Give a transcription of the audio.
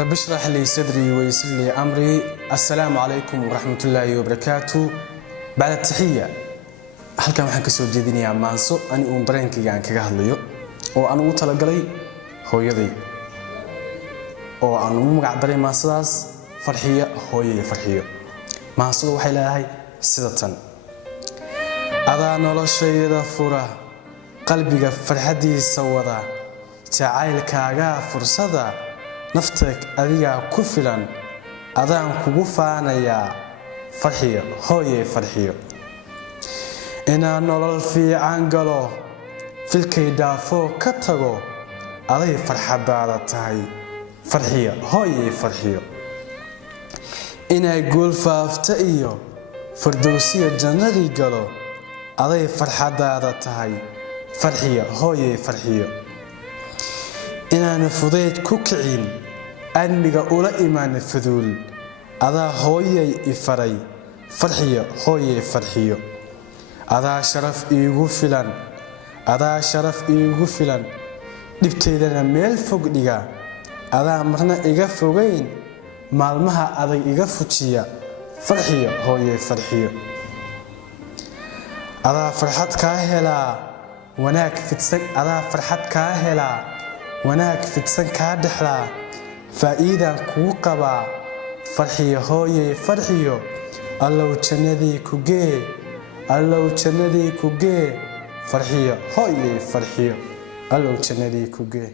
رب اشرح لي صدري ويسر لي أمري. السلام عليكم ورحمة الله وبركاته. بعد التحية halkan waxaan ka soo jeedinayaa maanso ani oo dareenkayga aan kaga hadlayo oo aan ugu talagalay hooyaday oo aan ugu magac daray maasadaas farxiyo hooyay farxiyo. maasadu waxay leedahay sida tan: adaa noloshayda fura qalbiga farxadiisa wada jacaylkaaga fursada nafta adiga ku filan adaan kugu faanayaa farxiyo hooyay farxiyo. inaan nolol fiican galo filkay dhaafo ka tago aday farxadaada tahay farxiyo hooyay farxiyo. inay guul faafta iyo fardowsiga jannadii galo aday farxadaada tahay farxiyo hooyay farxiyo. inaan fudeed ku kicin admiga ula imaan fuduul adaa hooyay ifaray farxiyo hooyay farxiyo. adaa sharaf iigu filan dhibteedana meel fog dhiga adaa marna iga fogeyn maalmaha adag iga fujiya farxiyo hooyay farxiyo. adaa farxad kaa helaa wanaag fidsan kaa dhexlaa faa'iidaan kugu qabaa farxiyo hooyay farxiyo. allow jannadii ku gee farxiyo hooyay farxiyo. allow jannadii ku gee.